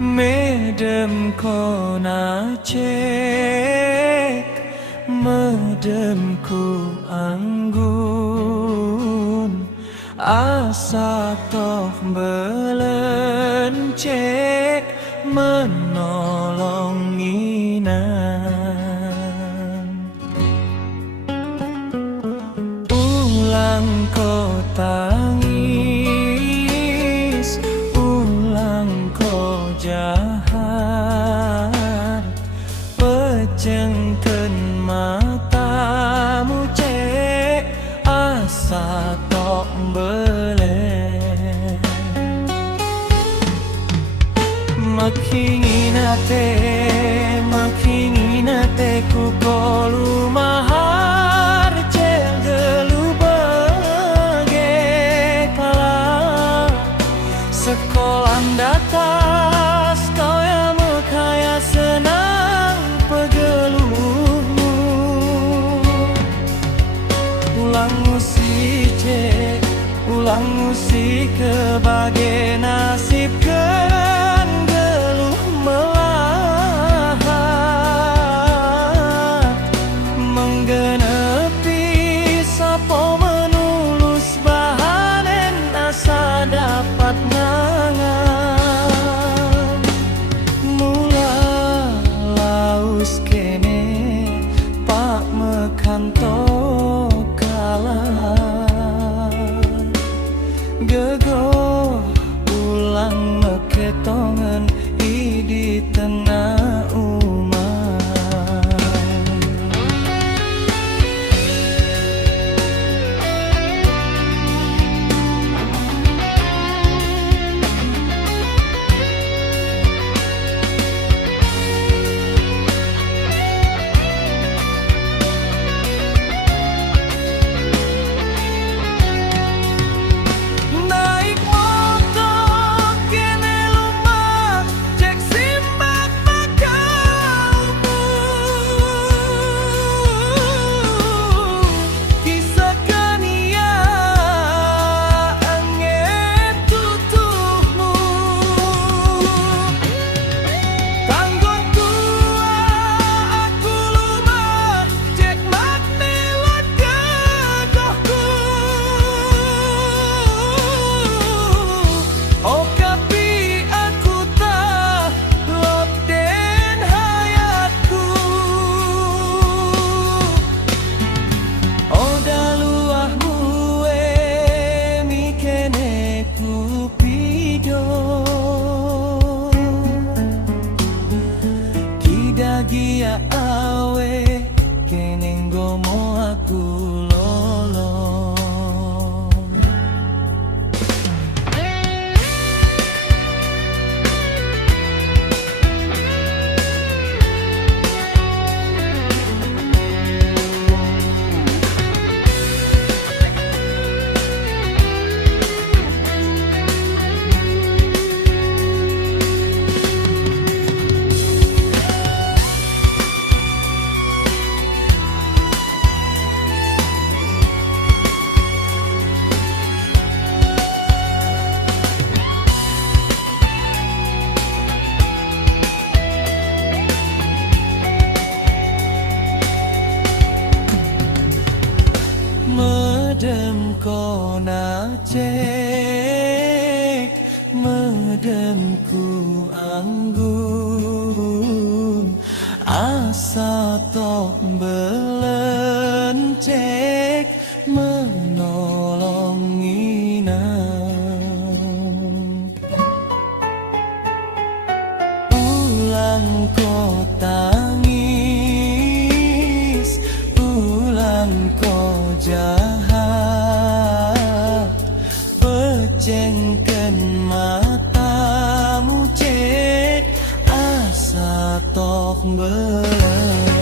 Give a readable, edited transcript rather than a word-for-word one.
Medem kona cek, medem ku anggun, asa toh belencek menolong inan. Ulang ko tangis, ulang ko jahat, pejengkeun matamu cek, asa tok beleh. Makhinginate ku kolu mahar cek gelu bege kala sekolah datas kau yang mekaya senang pegeluhmu. Ulang musik cek, ulang musik kebagai nasib kan geluh melahat menggenepi sapo menulus bahanen asa dapat nangan. Mula laus kene pak mekanto kalah gegoh ulang meketongan di tengah umat. Gia awe keneng gomo aku lolong. Medem kona cek, medem ku anggun, asa tok belencek menolong inan. Ulang ko tangis, ulang ko jahat, pejengkeun matamu cek, asa tok beleh.